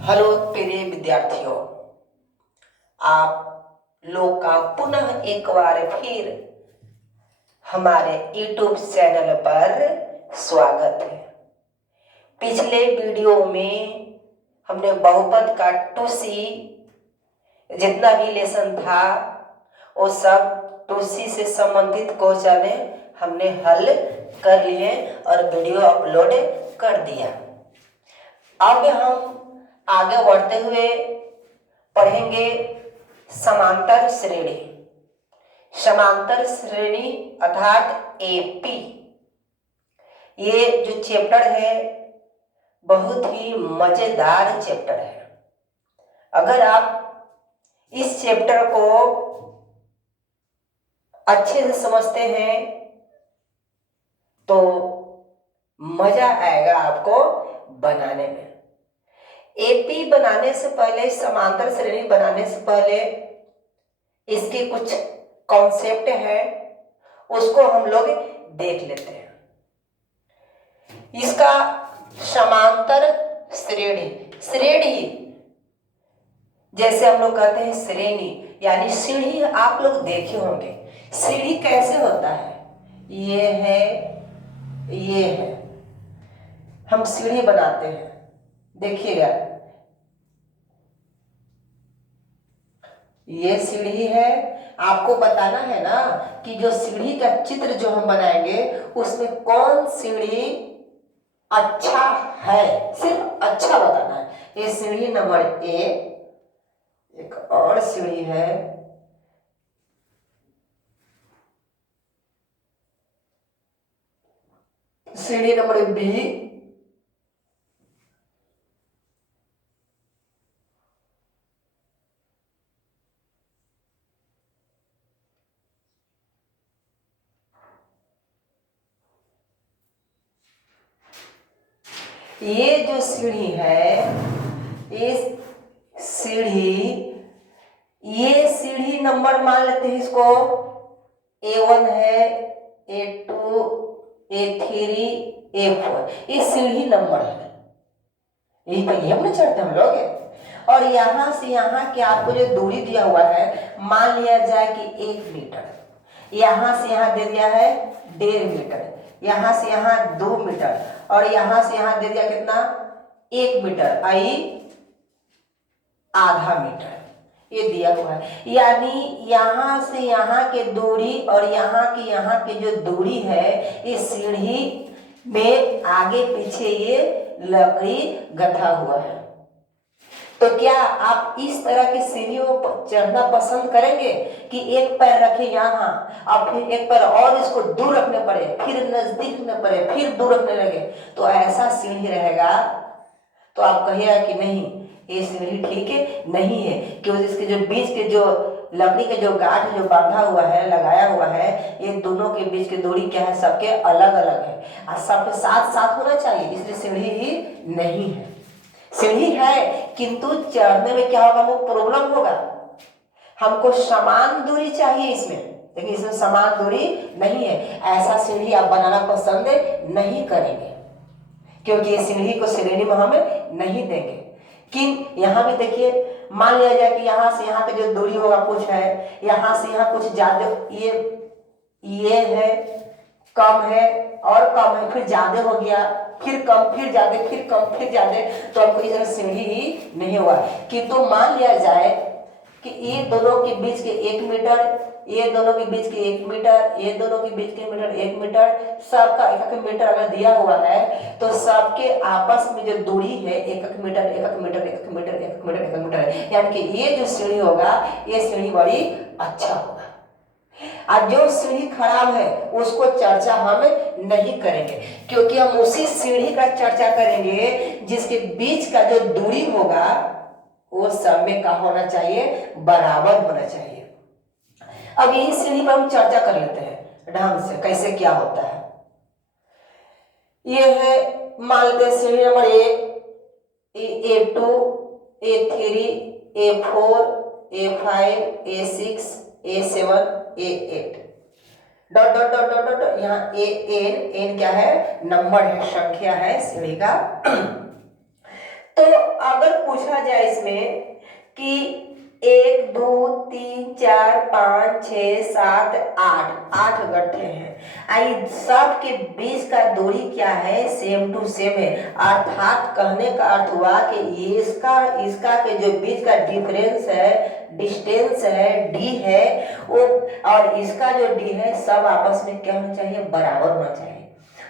Hello प्रिय विद्यार्थियों, आप लोग का पुनः एक बार फिर हमारे YouTube चैनल पर स्वागत है। पिछले वीडियो में हमने बहुपद का 2C जितना भी लेसन था वो सब 2C से संबंधित क्वेश्चन हमने हल कर लिए और वीडियो अपलोड कर दिया। अब हम आगे बढ़ते हुए पढ़ेंगे समांतर श्रेणी। समांतर श्रेणी अर्थात एपी। ये जो चैप्टर है बहुत ही मजेदार चैप्टर है। अगर आप इस चैप्टर को अच्छे से समझते हैं तो मजा आएगा आपको बनाने में। एपी बनाने से पहले, समांतर श्रेणी बनाने से पहले इसके कुछ कॉन्सेप्ट है, उसको हम लोग देख लेते हैं। इसका समांतर श्रेणी, श्रेणी जैसे हम लोग कहते हैं श्रेणी, यानी सीढ़ी आप लोग देखे होंगे। सीढ़ी कैसे होता है? ये है, ये है, हम सीढ़ी बनाते हैं। देखिएगा, ये सीढ़ी है। आपको बताना है ना कि जो सीढ़ी का चित्र जो हम बनाएंगे उसमें कौन सीढ़ी अच्छा है, सिर्फ अच्छा बताना है। ये सीढ़ी नंबर ए। एक और सीढ़ी है, सीढ़ी नंबर बी। ये जो सीढ़ी है, ये सीढ़ी नंबर मान लेते हैं इसको। A1 है, A2, A3, A4, ये सीढ़ी नंबर है। यही पर हम ना चढ़ते हम लोग। और यहां से यहां के आपको जो दूरी दिया हुआ है, मान लिया जाए कि 1 मीटर। यहां से यहां दे दिया है 1.5 मीटर, यहां से यहां 2 मीटर, और यहां से यहां दे दिया कितना? 1 मीटर, आई आधा मीटर ये दिया हुआ है। यानी यहां से यहां के दूरी और यहां की जो दूरी है, इस सीढ़ी में आगे पीछे ये लकड़ी गथा हुआ है। तो क्या आप इस तरह की सीढ़ियों पर चढ़ना पसंद करेंगे कि एक पैर रखे यहाँ और फिर एक पैर और इसको दूर रखने पड़े, फिर नजदीक रखने पड़े, फिर दूर रखने लगे? तो ऐसा सीढ़ी रहेगा तो आप कहिएगा कि नहीं, ये सीढ़ी ठीक है नहीं है, क्योंकि इसके जो बीच के जो लकड़ी के जो गांठ जो बांधा हुआ है, लगाया हुआ है, ये दोनों के बीच की दूरी क्या है? सबके अलग अलग है और सबके साथ साथ होना चाहिए, इसलिए सीढ़ी ही नहीं है। सीढ़ी है किंतु चढ़ने में क्या होगा? वो प्रॉब्लम होगा। हमको समान दूरी चाहिए इसमें, लेकिन इसमें समान दूरी नहीं है। ऐसा सीढ़ी आप बनाना पसंद नहीं करेंगे क्योंकि ये सीढ़ी को श्रेणी में हम नहीं देंगे। कि यहाँ भी देखिए, मान लिया जाए कि यहाँ से यहाँ का जो दूरी होगा कुछ है, यहाँ से यहाँ कुछ ज्यादा, ये है, कम है और कम है, फिर ज्यादा हो गया, फिर कम, फिर ज्यादा, फिर कम, फिर ज्यादा, तो आपको इधर सीढ़ी ही नहीं हुआ। किंतु मान लिया जाए कि ये दोनों के बीच के 1 मीटर, ये दोनों के बीच के 1 मीटर, ये दोनों के बीच के मीटर 1 मीटर, सबका 1 मीटर अगर दिया हुआ है तो सबके आपस में जो दूरी है 1 metre, 1 metre, 1 metre, 1 metre, 1 metre, यानी कि ये जो सीढ़ी होगा ये सीढ़ी बड़ी अच्छा होगा। आज जो सीढ़ी खराब है उसको चर्चा हम नहीं करेंगे, क्योंकि हम उसी सीढ़ी का चर्चा करेंगे जिसके बीच का जो दूरी होगा वो सब में क्या होना चाहिए? बराबर होना चाहिए। अब यही सीढ़ी पर हम चर्चा कर लेते हैं ढंग से, कैसे क्या होता है। ये है, मान लेते हैं सीढ़ी number A2, A3, A4, A5, A6, A7, A8, dot dot dot dot dot, यहाँ एन क्या है? नंबर है, संख्या है सीढ़ी का। तो अगर पूछा जाए इसमें कि 1 2 3 4 5 6 7 8 8 गट्ठे हैं, आई सब के बीच का दूरी क्या है, सेम टू सेम है। अर्थात कहने का अर्थ हुआ कि इसका इसका के जो बीच का डिफरेंस है, डिस्टेंस है, डी है वो, और इसका जो डी है, सब आपस में क्या होना चाहिए, बराबर होना चाहिए।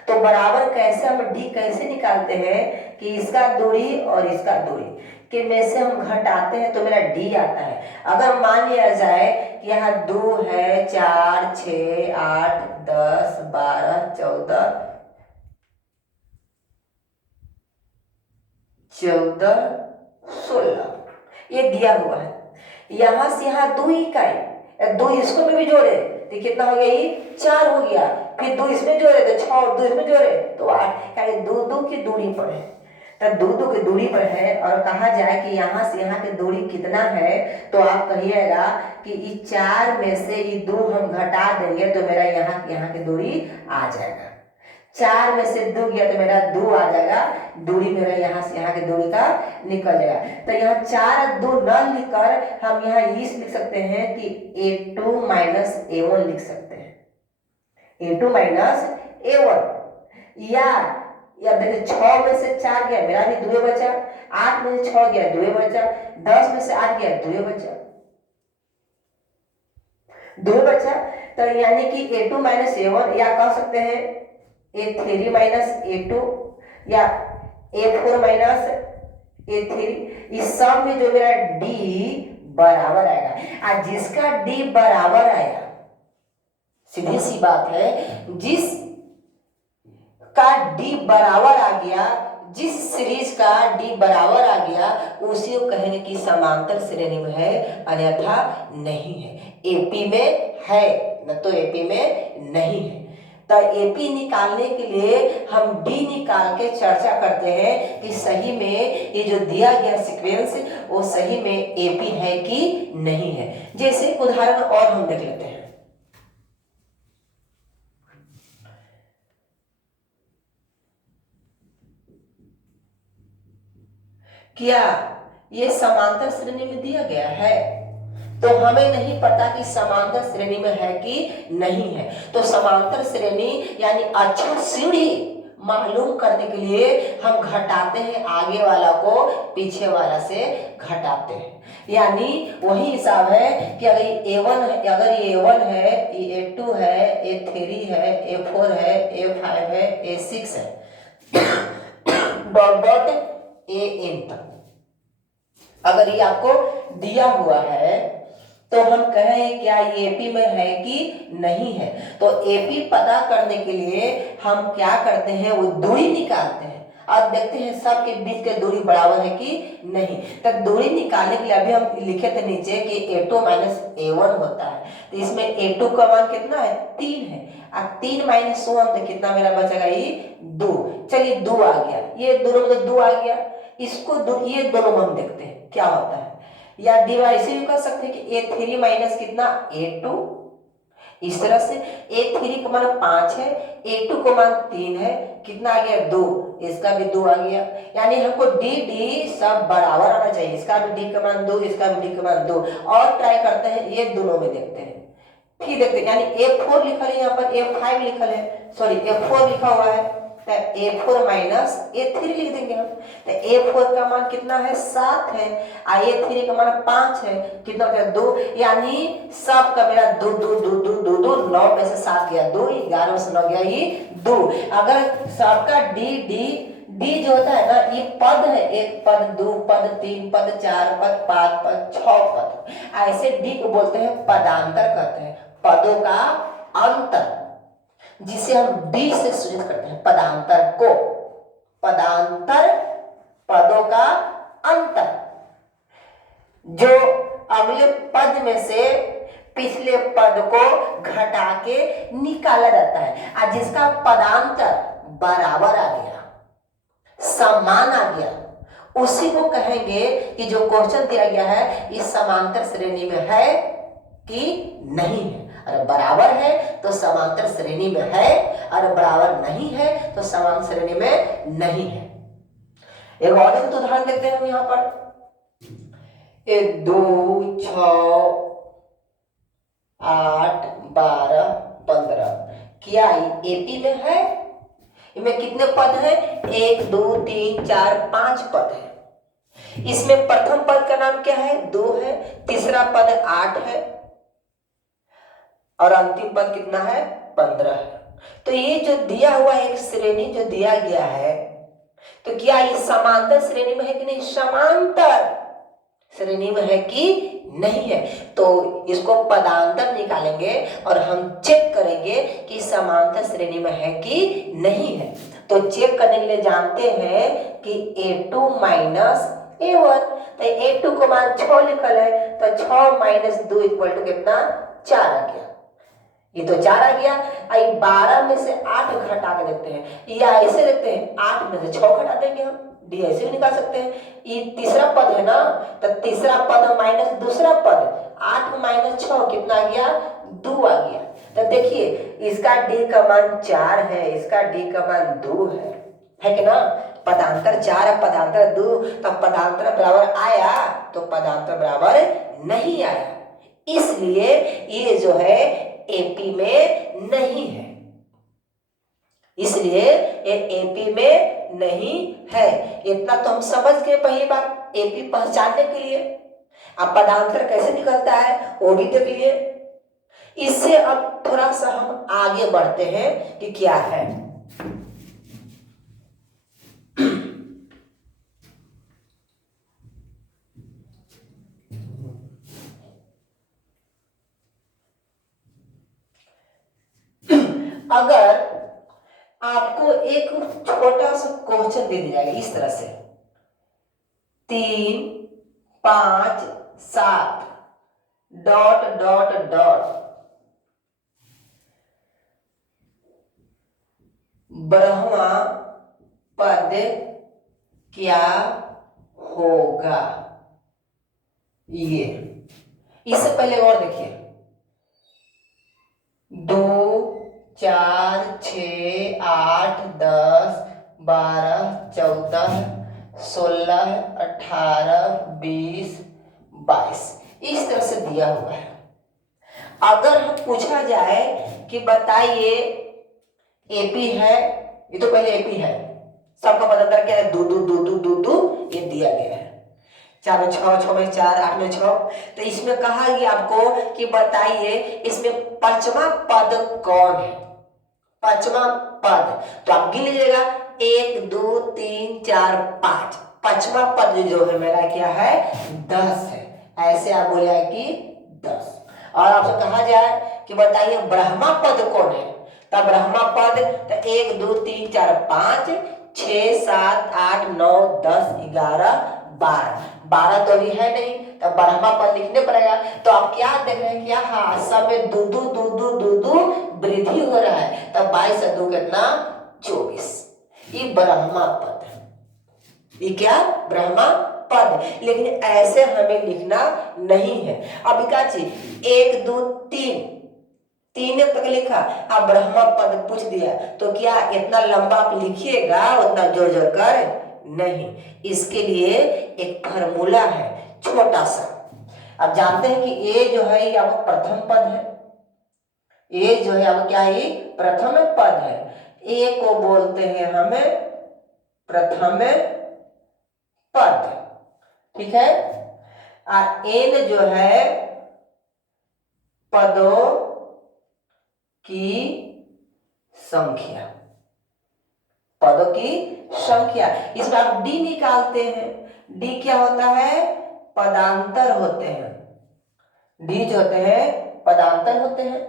तो बराबर कैसे, हम डी कैसे निकालते हैं कि इसका दूरी और इसका दूरी के में से हम घटाते हैं तो मेरा डी आता है। अगर मान लिया जाए कि यहाँ 2 है, 4 6 8 10 12 14 16 ये दिया हुआ है। यहां से यहाँ 2 इकाई, 2 इसको में भी जोड़े तो कितना हो गया, ये 4 हो गया, फिर 2 इसमें जोड़े तो 6 और 2 इसमें जोड़े तो 8, यानी 2 2 की दूरी पर है। तब 2 2 की दूरी पर है और कहा जाए कि यहाँ से यहाँ की दूरी कितना है, तो आप कहिएगा कि इस 4 में से ये 2 हम घटा देंगे तो मेरा यहाँ की दूरी आ जाएगा। 4 में से 2 गया तो मेरा 2 आ जाएगा, दूरी मेरा यहाँ से यहाँ की दूरी का निकल जाएगा। तो यहाँ 4 और 2 न लिखकर हम यहाँ इस लिख सकते हैं कि A2 माइनस A1 लिख सकते हैं, A2 माइनस A1। या देखिए 6 में से 4 गया, मेरा भी 2 बचा, 8 में से 6 गया 2 बचा, 10 में से 8 गया 2 बचा, 2 बचा। तो यानी कि A2 माइनस A1, या कह सकते हैं A3 माइनस A2 या A4 माइनस A3। इस सब में जो मेरा D बराबर आएगा, और जिसका D बराबर आया, सीधी सी बात है, जिस का D बराबर आ गया, जिस सीरीज का D बराबर आ गया, उसी को कहेंगे कि समांतर श्रेणी में है, अन्यथा नहीं है। एपी में है न तो एपी में नहीं है। तो एपी निकालने के लिए हम डी निकाल के चर्चा करते हैं कि सही में ये जो दिया गया सीक्वेंस वो सही में एपी है कि नहीं है। जैसे उदाहरण और हम देख लेते हैं, क्या ये समांतर श्रेणी में दिया गया है, तो हमें नहीं पता कि समांतर श्रेणी में है कि नहीं है। तो समांतर श्रेणी यानी अच्छा सीढ़ी मालूम करने के लिए हम घटाते हैं, आगे वाला को पीछे वाला से घटाते हैं। यानी वही हिसाब है कि अगर ये A1 है, अगर ये A1 है, ये A2 है, A3 है, A4 है, A5 है, A6 है, डॉट डॉट AN तक अगर ये आपको दिया हुआ है तो हम कहें क्या ये एपी में है कि नहीं है। तो एपी पता करने के लिए हम क्या करते हैं, वो दूरी निकालते हैं और देखते हैं सबके बीच के दूरी बराबर है कि नहीं। तो दूरी निकालने के लिए अभी हम लिखे थे नीचे कि A2 माइनस A1 होता है, तो इसमें A2 का मान कितना है, 3 है, और 3 माइनस 1 तो कितना मेरा बचेगा, ये 2। चलिए 2 आ गया, ये दोनों में 2 आ गया, इसको ये दोनों हम देखते हैं क्या होता है। या डिवाइस भी कर सकते हैं कि A3 माइनस कितना, A2, इस तरह से A3 का मान 5 है, A2 का मान 3 है, कितना आ गया, 2, इसका भी 2 आ गया। यानी हमको डी सब बराबर आना चाहिए, इसका भी डी का मान 2, इसका भी डी का मान 2। और ट्राई करते हैं ये दोनों में देखते हैं, फिर देखते हैं। यानी A4 लिखा है, यहाँ पर A5 लिखा है, सॉरी F4 लिखा हुआ है, तो A4 माइनस A3 लिख देंगे हम। तो A4 का मान कितना है, 7 है, और A3 का मान 5 है, कितना हो गया, 2। यानी सब का मेरा 2 2 2 2 2 2 9 में से 7 गया 2, 11 में से 9 गया ये 2। अगर सबका डी जो होता है ना, ये पद है, 1 पद 2 पद 3 पद 4 पद 5 पद 6 पद, ऐसे डी को बोलते हैं पदांतर, कहते हैं पदों का अंतर, जिसे हम डी से सूचित करते हैं पदांतर को। पदांतर पदों का अंतर, जो अगले पद में से पिछले पद को घटा के निकाला जाता है, और जिसका पदांतर बराबर आ गया, समान आ गया, उसी को कहेंगे कि जो क्वेश्चन दिया गया है इस समांतर श्रेणी में है कि नहीं है। अगर बराबर है तो समांतर श्रेणी में है, और बराबर नहीं है तो समांतर श्रेणी में नहीं है। एक और एक उदाहरण देखते हैं हम यहाँ पर। 2, 6, 8, 12, 15 क्या एपी में है? इनमें कितने पद हैं? 1, 2, 3, 4, 5 पद है। इसमें प्रथम पद का नाम क्या है? 2 है। तीसरा पद 8 है और अंतिम पद कितना है? 15 है। तो ये जो दिया हुआ एक श्रेणी जो दिया गया है, तो क्या ये समांतर श्रेणी में है कि नहीं? समांतर श्रेणी में है कि नहीं है? तो इसको पदांतर निकालेंगे और हम चेक करेंगे कि समांतर श्रेणी में है कि नहीं है। तो चेक करने के लिए जानते हैं कि a2 माइनस a1, तो a2 को मान 6 लिखल है, तो 6 माइनस 2 इक्वल टू कितना? 4 आ गया। ये तो 4 आ गया। आई 12 में से 8 घटा के देखते हैं, या ऐसे देखते हैं 8 में से 6 घटा देंगे हम, डी ऐसे भी निकाल सकते हैं। ये तीसरा पद है ना, तो तीसरा पद माइनस दूसरा पद, 8 माइनस 6 कितना आ गया? 2 आ गया। तो देखिए इसका डी का मान 4 है, इसका डी का मान 2 है कि ना? पदांतर 4 है, पदांतर 2, तो पदांतर बराबर आया तो पदांतर बराबर नहीं आया, इसलिए ये जो है एपी में नहीं है, इसलिए ये एपी में नहीं है। इतना तो हम समझ गए पहली बात एपी पहचानने के लिए। अब पदांतर कैसे निकलता है वो भी देख लिए। इससे अब थोड़ा सा हम आगे बढ़ते हैं कि क्या है। अगर आपको एक छोटा सा क्वेश्चन दे दिया जाएगा इस तरह से, 3, 5, 7 डॉट डॉट डॉट ब्रह्मा पद क्या होगा? ये इससे पहले और देखिए, 2, 4, 6, 8, 10, 12, 14, 16, 18, 20, 22 इस तरह से दिया हुआ है। अगर हम पूछा जाए कि बताइए एपी है, ये तो पहले एपी है, सबका पदांतर क्या है? 2 2 2 2 2 2, ये दिया गया है। 4 में 6, 6 में 4, 8 में 6। तो इसमें कहा गया आपको कि बताइए इसमें पांचवा पद कौन है? पांचवा पद तो आप गिन लीजिएगा, 1 2 3 4 5, पांचवा पद जो है मेरा क्या है? 10 है। ऐसे आप बोले कि 10। और आपसे कहा जाए कि बताइए ब्रह्मा पद कौन है? तब ब्रह्मा पद तो 1 2 3 4 5 6 7 8 9 10 11 12, 12 तो अभी है नहीं, तो ब्रह्मा पद लिखने पड़ेगा। तो आप क्या देख रहे हैं? क्या हाँ सब में दो दो दो दो दो दो वृद्धि हो रहा है, तब 22 से 2 कितना? 24। ये ब्रह्मा पद है, ये क्या? ब्रह्मा पद। लेकिन ऐसे हमें लिखना नहीं है। अब क्या चीज 1 2 3 3 तक लिखा, अब ब्रह्मा पद पूछ दिया, तो क्या इतना लंबा आप लिखिएगा? उतना जोर जोर कर नहीं। इसके लिए एक फार्मूला है छोटा सा। अब जानते हैं कि ए जो है ये अब प्रथम पद है, ए जो है अब क्या है? प्रथम पद है। ए को बोलते हैं हमें प्रथम पद, ठीक है। एन जो है पदों की संख्या, पदों की संख्या। इसमें आप डी निकालते हैं, डी क्या होता है? पदांतर होते हैं, डी जो होते हैं पदांतर होते हैं।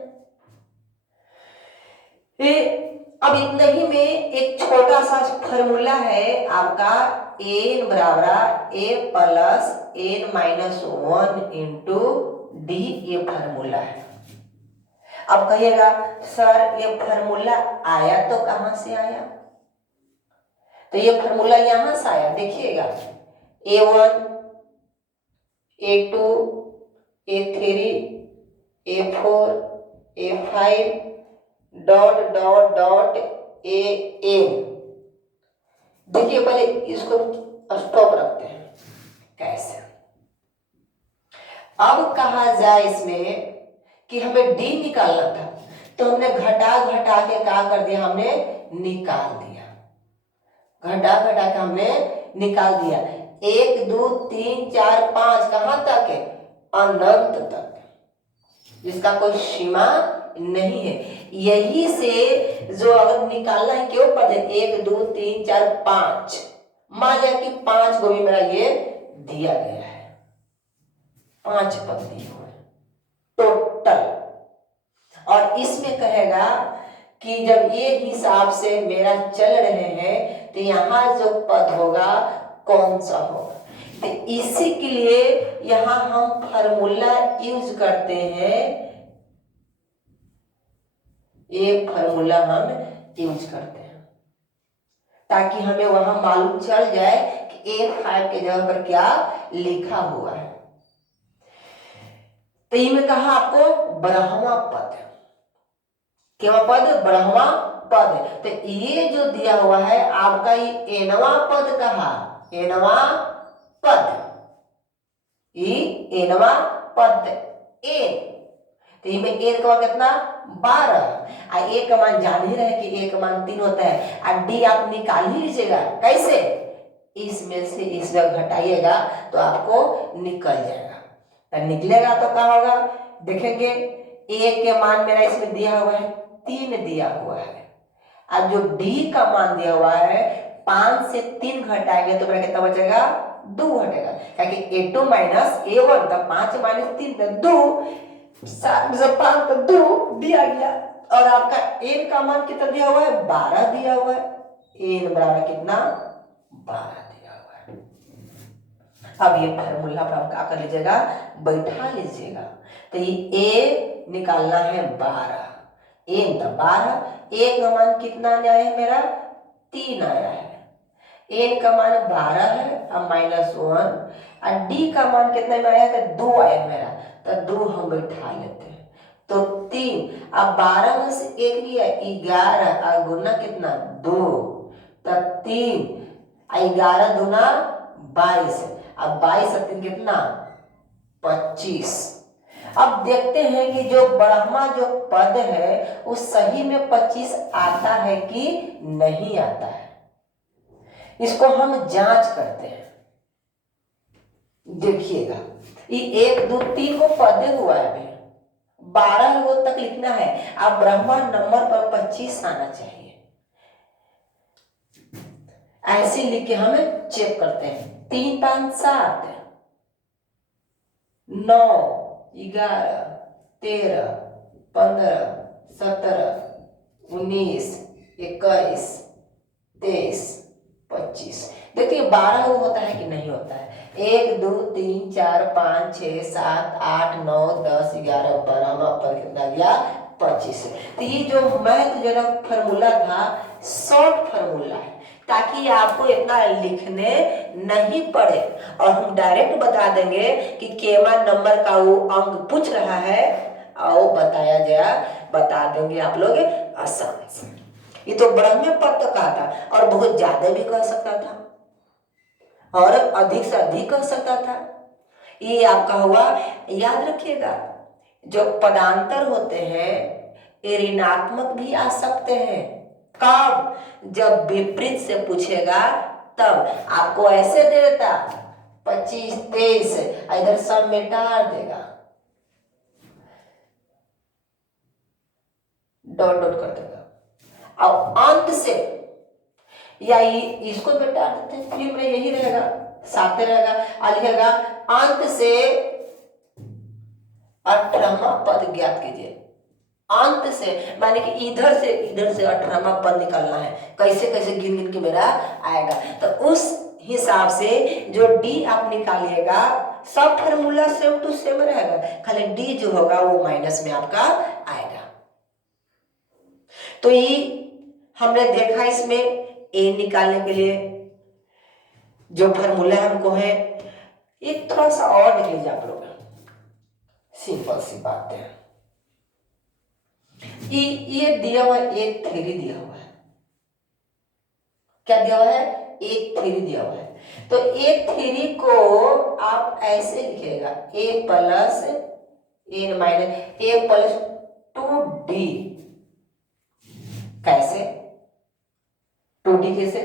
अब इतने ही में एक छोटा सा फॉर्मूला है आपका, एन बराबर a plus n minus 1 into d, ये फॉर्मूला है। अब कहिएगा सर ये फॉर्मूला आया तो कहां से आया? तो ये फॉर्मूला यहां से आया, देखिएगा A1 A2 A3 A4 A5 dot dot dot AN। देखिए पहले इसको जाए इसमें कि हमें डी निकालना था, तो हमने घटा घटा के क्या कर दिया, हमने निकाल दिया, घटा घटा के हमने निकाल दिया। 1 2 3 4 5 कहां तक है, अनंत तक, जिसका कोई सीमा नहीं है। यही से जो अगर निकालना है क्यों पद है, 1 2 3 4 5, मान लिया कि 5 को भी मेरा ये दिया गया है, 5 पद दिए हुए टोटल। और इसमें कहेगा कि जब ये हिसाब से मेरा चल रहे हैं तो यहां जो पद होगा कौन सा होगा, तो इसी के लिए यहां हम फार्मूला यूज करते हैं, एक फार्मूला हम यूज करते हैं ताकि हमें वहां मालूम चल जाए कि A5 के जगह पर क्या लिखा हुआ है। तो ये में कहा आपको ब्रह्मा पद, क्या पद, ब्रह्मा पद। तो ये जो दिया हुआ है आपका ये एनवा पद कहा, एनवा पद, ये एनवा पद एन, तो ये में एन का कितना 12, और ए का मान जान ही रहे कि ए का मान 3 होता है, और डी आप निकाल ही लीजिएगा, कैसे, इसमें से इसमें घटाइएगा तो आपको निकल जाएगा। तो निकलेगा तो क्या होगा, देखेंगे ए के मान मेरा इसमें दिया हुआ है 3 दिया हुआ है, और जो डी का मान दिया हुआ है 5 से 3 घटाएंगे तो मेरा कितना बचेगा, 2 घटेगा, क्योंकि A2 माइनस A1 तो 5 माइनस 3 तो 2, 7 से 5 तो 2 दिया गया। और आपका एन का मान कितना दिया हुआ है, 12 दिया हुआ है, एन बराबर कितना 12 दिया हुआ है। अब ये फार्मूला पर आप क्या कर लीजिएगा, बैठा लीजिएगा। तो ये ए निकालना है 12, एन तो 12, ए का मान कितना आया है मेरा 3 आया है, एन का मान 12 है और -1, और डी का मान कितना में आया है, 2 आया मेरा, तो 2 हम बैठा लेते हैं, तो 3, अब 12 में से 1 लिया 11, और गुना कितना 2, तो 3, 11 दूना 22, अब 22 और 3 कितना 25। अब देखते हैं कि जो ब्रह्मा जो पद है उस सही में 25 आता है कि नहीं आता है, इसको हम जांच करते हैं। देखिएगा ये 1 2 3 को पदे हुआ है, 12 वो तक लिखना है, अब ब्रह्मा नंबर पर 25 आना चाहिए, ऐसे लिख के हम चेक करते हैं। 3 5 7 9 11 13 15 17 19 21 23 25। देखिए 12 वो होता है कि नहीं होता है, 1 2 3 4 5 6 7 8 9 10 11 12 पर कितना गया 25। तो ये जो मैथ जो फार्मूला था शॉर्ट फार्मूला है, ताकि आपको इतना लिखने नहीं पड़े, और हम डायरेक्ट बता देंगे कि केमा नंबर का वो अंक पूछ रहा है और बताया गया, बता देंगे आप लोग आसान से। ये तो ब्रह्म पद तो कहा था, और बहुत ज्यादा भी कह सकता था और अधिक से अधिक कह सकता था, ये आपका हुआ। याद रखिएगा जो पदांतर होते हैं ये ऋणात्मक भी आ सकते हैं, कब, जब विपरीत से पूछेगा तब आपको ऐसे दे देता 25 23, इधर सब मिटा देगा, डॉट डॉट कर देगा, और अंत से या इसको मिटा देते हैं, फिर में यही रहेगा, साथ रहेगा, लिखेगा अंत से 18वां पद ज्ञात कीजिए। अंत से माने कि इधर से 18वां पद निकालना है, कैसे कैसे गिन गिन के मेरा आएगा, तो उस हिसाब से जो डी आप निकालिएगा सब फार्मूला सेम टू सेम रहेगा, खाली डी जो होगा वो माइनस में आपका आएगा। तो ये हमने देखा इसमें ए निकालने के लिए जो फार्मूला हमको है, एक थोड़ा सा और लिख लीजिए आप लोग, सिंपल सी बात है। ये दिया हुआ है, एक थ्योरी दिया हुआ है, क्या दिया हुआ है, एक थ्योरी दिया हुआ है, तो एक थ्योरी को आप ऐसे लिखेगा a plus n minus a plus 2d। कैसे 2d कैसे?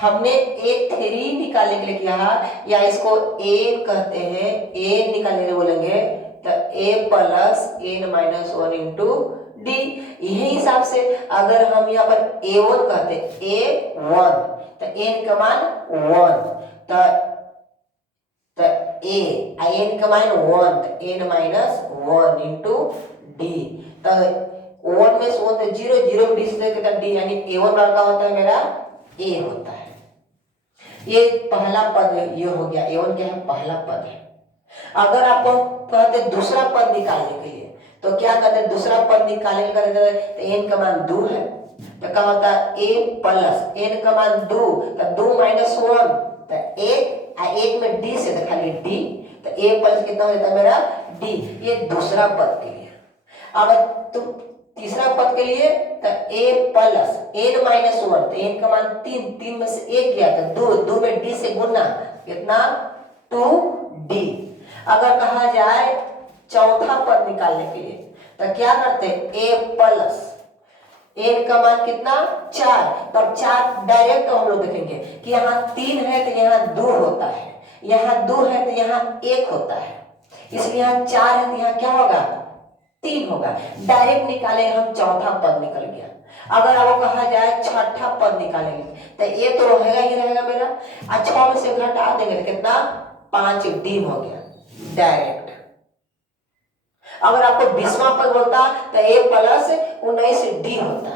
हमने A3 निकालने के लिए किया, या इसको एन कहते हैं, एन निकालने के लिए बोलेंगे तो a plus n minus 1 into d. यही हिसाब से अगर हम यहाँ पर A1 कहते A1 तो n का मान 1, तो एन का मान 1 तो एन माइनस 1 इंटू डी। तो 1 में से 1 तो 0, 0 में डी से डी, यानी A1 लड़का होता है मेरा a होता है। ये पहला पद ये हो गया, A1 क्या है? पहला पद है। अगर आपको कहते दूसरा पद निकालने के लिए तो क्या कहते हैं? दूसरा पद निकालने का तो एन का मान 2 है, तो क्या होता है? a प्लस एन का मान 2 तो 2 माइनस 1 तो 1 में डी से तो खाली डी, तो a प्लस कितना हो जाता है मेरा? डी। ये दूसरा पद के लिए। अगर तुम तीसरा पद के लिए तो a प्लस एन माइनस 1 तो एन का मान 3, 3 में से 1 गया तो 2, 2 में डी से गुना कितना? 2d। अगर कहा जाए चौथा पद निकालने के लिए तो क्या करते हैं? a प्लस एन का मान कितना? 4। तब 4 डायरेक्ट हम लोग देखेंगे कि यहाँ 3 है तो यहाँ 2 होता है, यहाँ 2 है तो यहाँ 1 होता है, इसलिए यहाँ 4 है तो यहाँ क्या होगा? 3 होगा। डायरेक्ट निकाले हम, चौथा पद निकल गया। अगर आपको कहा जाए छठा पद निकालेंगे तो ये तो रहेगा ही रहेगा मेरा, और 6 में से घटा देंगे तो कितना? 5d हो गया डायरेक्ट। अगर आपको 20वां पद बोलता तो a प्लस 19d होता।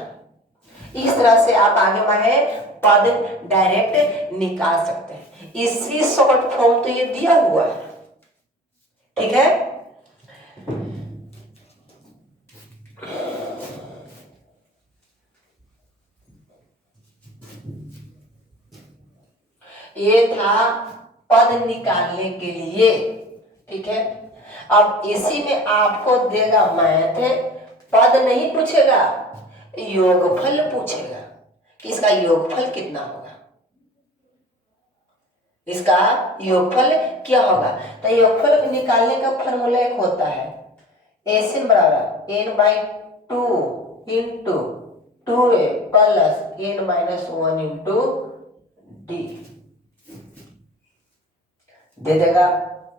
इस तरह से आप आगे बढ़े पद डायरेक्ट निकाल सकते हैं। इसी शॉर्ट फॉर्म तो ये दिया हुआ है, ठीक है। ये था पद निकालने के लिए, ठीक है। अब इसी में आपको देगा मैथ, पद नहीं पूछेगा, योगफल पूछेगा कि इसका योगफल कितना होगा, इसका योगफल क्या होगा। तो योगफल निकालने का फॉर्मूला एक होता है, एन बराबर n/2 into 2a plus n minus 1 into d. दे देगा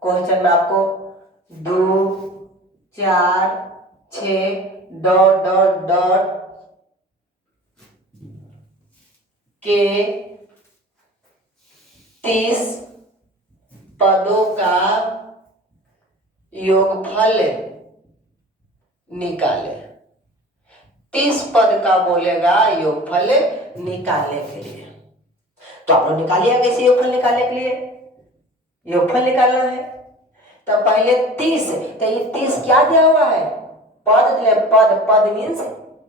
क्वेश्चन में आपको 2, 4, 6 डॉट डॉट डॉट के 30 पदों का योगफल निकाले। 30 पद का बोलेगा योगफल निकालने के लिए। तो आप लोग निकालिए कैसे योगफल निकालने के लिए? योगफल निकालना है तो पहले 30, तो ये 30 क्या दिया हुआ है? पद दिया, पद मीन्स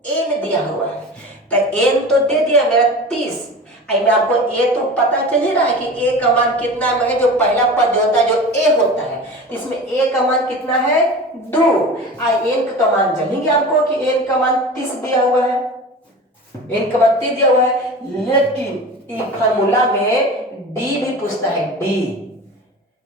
एन दिया हुआ है, तो एन तो दे दिया मेरा 30। में आपको ए तो पता चल ही रहा है कि ए का मान कितना है, जो पहला पद जो होता है जो ए होता है, इसमें ए का मान कितना है? 2। एन का तो मान चलेंगे आपको कि एन का मान 30 दिया हुआ है, एन का मान 30 दिया हुआ है। लेकिन इस फार्मूला में डी भी पूछता है, डी।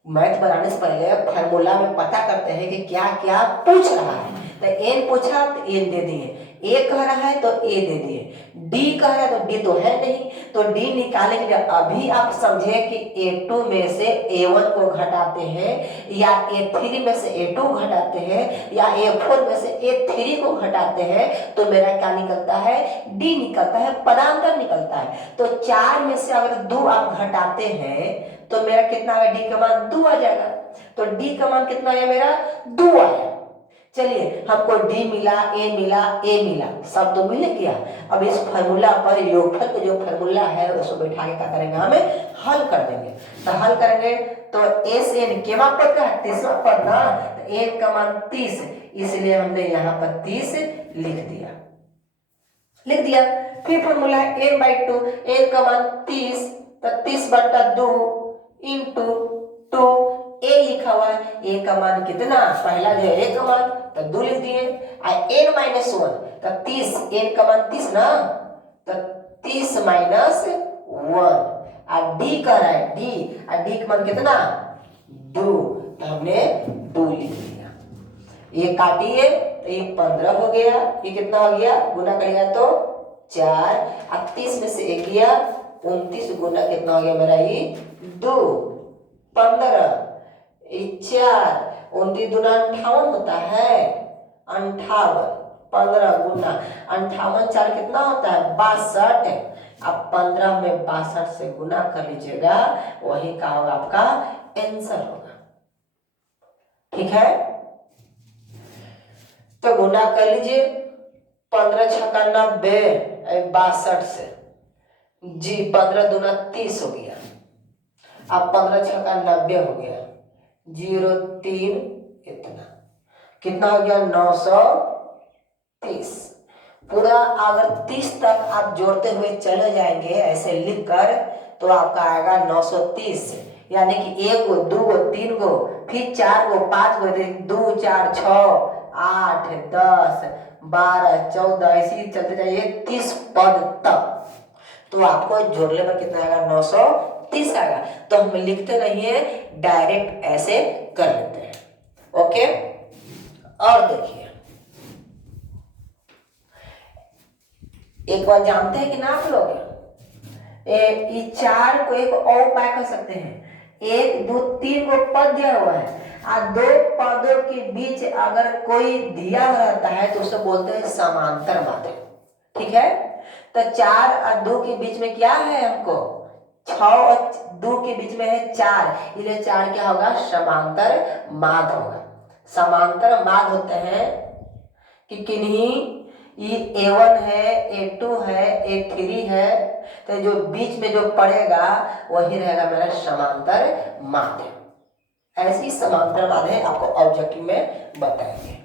मैथ बनाने से पहले फार्मूला में पता करते हैं कि क्या क्या पूछ रहा है। तो एन पूछा तो एन दे दिए, ए कह रहा है तो ए दे दिए, डी कह रहा है तो डी तो है नहीं, तो डी निकालने के लिए अभी आप समझे कि A2 में से A1 को घटाते हैं, या A3 में से A2 घटाते हैं, या A4 में से A3 को घटाते हैं, तो मेरा क्या निकलता है? डी निकलता है, पदांतर निकलता है। तो 4 में से अगर 2 आप घटाते हैं तो मेरा कितना आएगा? डी का मान 2 आ जाएगा। तो डी का मान कितना आया मेरा? 2 आया। चलिए हमको डी मिला, ए मिला, ए मिला, सब तो मिल गया। अब इस फार्मूला पर योगफल का जो फार्मूला है उसको बैठा के क्या करेंगे? हमें हल कर देंगे। तो हल करेंगे तो एस एन केवा पद का? 30वां पद ना, तो एन का मान 30, इसलिए हमने यहाँ पर 30 लिख दिया। फिर फार्मूला है n/2, एन का मान 30, तो 30/2 इंटू 2, ए लिखा हुआ है, ए का मान कितना? पहला जो ए का मान तो 2 लिख दिए, n माइनस 1 तो 30, n का मान 30 ना, तो 30 माइनस 1, डी कह रहा है, डी का मान कितना? 2, तो हमने 2 लिख दिया। ये काटिए तो ये 15 हो गया, ये कितना हो गया, गुना करेगा तो 4, अब 30 में से 1 गया, 29 गुना कितना हो गया मेरा, ये 2, 15, ये 4, 29 दूना 58 होता है, 58, 15 गुना 58 4 कितना होता है, 62। अब 15 में 62 से गुना कर लीजिएगा, वही का होगा आपका आंसर होगा। ठीक है, तो गुना कर लीजिए, 15 छक्का 90, 62 से जी, 15 दूना 30 हो गया, अब 15 छक्का 90 हो गया, 03 इतना कितना हो गया, 930। पूरा अगर 30 तक आप जोड़ते हुए चले जाएंगे ऐसे लिख कर, तो आपका आएगा 930, यानी कि 1 गो 2 गो 3 गो फिर 4 गो 5 गो 2 4 6 8 10 12 14 ऐसे चलते जाइए 30 पद तक, तो आपको जोड़ने पर कितना आएगा, 930 आएगा। तो हम लिखते नहीं है, डायरेक्ट ऐसे कर लेते हैं। ओके, और देखिए एक बार जानते हैं कि ना आप लोग, ये 4 को एक और उपाय कर सकते हैं, 1 2 3 को पद दिया हुआ है, और 2 पदों के बीच अगर कोई दिया रहता है तो उसे बोलते हैं समांतर माध्यम। ठीक है, तो 4 और 2 के बीच में क्या है, हमको 6 और 2 के बीच में है 4, इसलिए 4 क्या होगा, समांतर माध्य होगा। समांतर माध्य होते हैं कि किन्हीं, ये A1 है, A2 है, A3 है, तो जो बीच में जो पड़ेगा वही रहेगा मेरा समांतर माध्य। ऐसी समांतर माध्य आपको ऑब्जेक्टिव में बताएंगे।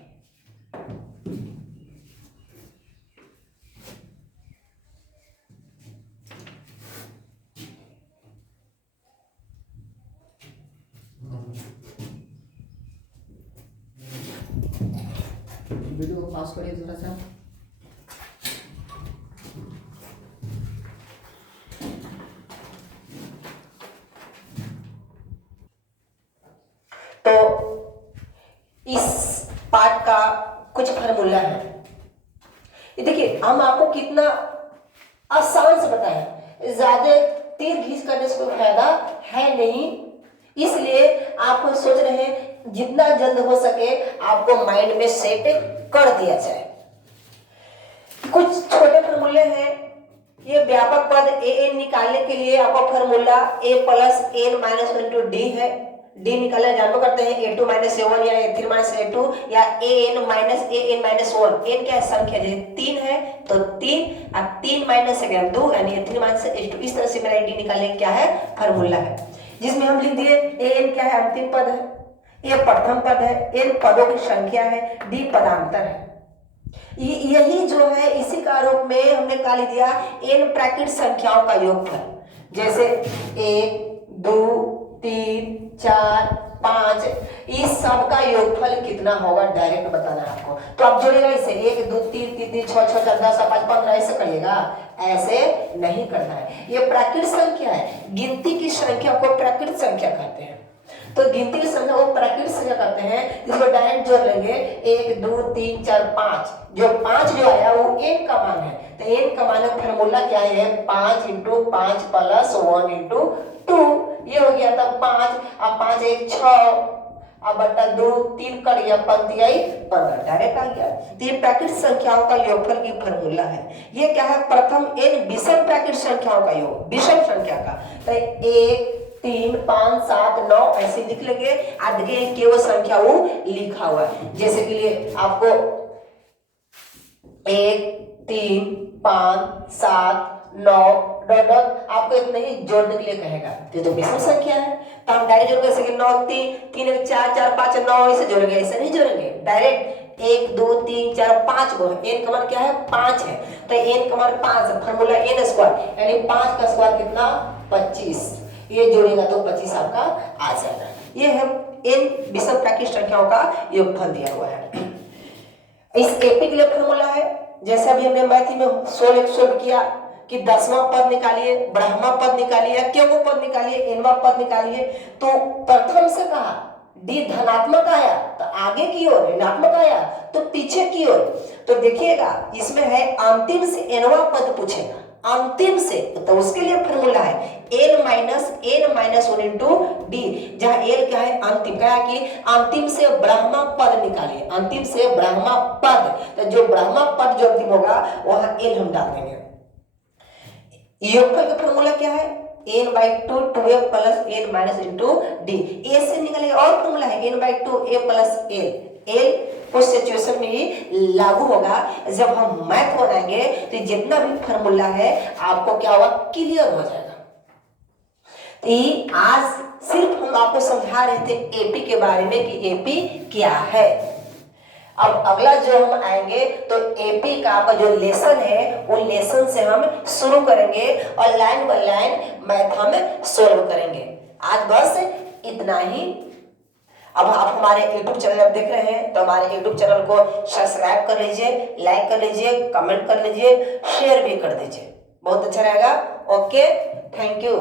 वीडियो को पॉज करिए थोड़ा सा। तो इस पार्ट का कुछ फॉर्मूला है, ये देखिए हम आपको कितना आसान से बताएं, ज्यादा तीर घींच करने से कोई फायदा है नहीं, इसलिए आप सोच रहे हैं जितना जल्द हो सके आपको माइंड में सेट कर दिया जाए। कुछ छोटे फॉर्मूले हैं, ये व्यापक पद an निकालने के लिए आपका formula a plus n minus one two D है। डी निकालना जानते करते हैं a2 माइनस a1 या a3 माइनस a2 या an माइनस 1। n क्या है, संख्या, जैसे 3 है तो 3, अब 3 माइनस 2 यानी a3 माइनस a2। इस तरह से मेरा डी निकालने क्या है, फॉर्मूला है, जिसमें हम लिख दिए an क्या है, अंतिम पद है, a प्रथम पद है, n पदों की संख्या है, d पदांतर है। यही जो है, इसी का रूप में हमने क्या लिख दिया, n प्राकृत संख्याओं का योगफल, जैसे 1 2 3 4 5, इस सब का योगफल कितना होगा डायरेक्ट बताना है आपको। तो आप जोड़ेगा इसे 1 2 3 3 3 6 6 4 10 5 15 ऐसे करिएगा, ऐसे नहीं करना है। ये प्राकृत संख्या है, गिनती की संख्या को प्राकृत संख्या कहते हैं। तो गिनती की संख्या को प्राकृत संख्या करते हैं, इसको डायरेक्ट जोड़ लेंगे 1 2 3 4 5, जो 5 जो आया वो n का मान है, तो n का मान फॉर्मूला क्या है, 5 × 5 प्लस 1 × 2, ये हो गया तब 5, अब 5 1 6, अब बटा 2 3 कर गया, 5 15 डायरेक्ट आ गया। तो ये प्राकृत संख्याओं का योगफल की फॉर्मूला है। ये क्या है, प्रथम n विषम प्राकृत संख्याओं का योग, विषम संख्या का, तो 1 3 5 7 9 ऐसे लिख लेंगे, आगे केवल संख्या वो लिखा हुआ है, जैसे के लिए आपको 1 3 5 7 9 डॉट आपको इतना ही जोड़ने के लिए कहेगा, तो विषम संख्या है, तो हम डायरेक्ट जोड़ सके 9 3 3 4 4 5 9 ऐसे जोड़ेंगे, ऐसे नहीं जोड़ेंगे, डायरेक्ट 1 2 3 4 5 को n का मान क्या है, 5 है, तो n का मान 5, फॉर्मूला n स्क्वायर, यानी 5 का स्क्वायर कितना, 25, ये जोड़ेगा तो 25 आपका आ जाएगा। ये है n विषम प्राकृत संख्याओं का योगफल दिया हुआ है। इस एपी के लिए फॉर्मूला है, जैसे अभी हमने मैथ में सोल्व किया कि 10वां पद निकालिए, 12वां पद निकालिए, क्यों पद निकालिए, nवां पद निकालिए, तो प्रथम से कहा डी धनात्मक आया तो आगे की ओर, ऋणात्मक आया तो पीछे की ओर। तो देखिएगा इसमें है अंतिम से nवा पद पूछेगा, अंतिम से, तो उसके लिए फॉर्मूला है n-1 इंटू डी, जहां n क्या है अंतिम, क्या है कि अंतिम से ब्रह्मा पद निकालिए, अंतिम से ब्रह्मा पद, तो जो ब्रह्मा पद जो अंतिम होगा वहां n हम डाल देंगे। योगफल का फॉर्मूला क्या है n/2 2a plus n minus into d, a से निकलेगा और फॉर्मूला है n/2 a प्लस l उस सिचुएशन में ही लागू होगा। जब हम मैथ बनाएंगे तो जितना भी फॉर्मूला है आपको क्या होगा, क्लियर हो जाएगा। तो आज सिर्फ हम आपको समझा रहे थे एपी के बारे में कि एपी क्या है। अब अगला जो हम आएंगे तो एपी का आपका जो लेसन है वो लेसन से हम शुरू करेंगे और लाइन बाय लाइन मैथ हम सोल्व करेंगे। आज बस इतना ही। अब आप हमारे YouTube चैनल देख रहे हैं तो हमारे YouTube चैनल को सब्सक्राइब कर लीजिए, लाइक कर लीजिए, कमेंट कर लीजिए, शेयर भी कर दीजिए, बहुत अच्छा रहेगा। Okay, thank you.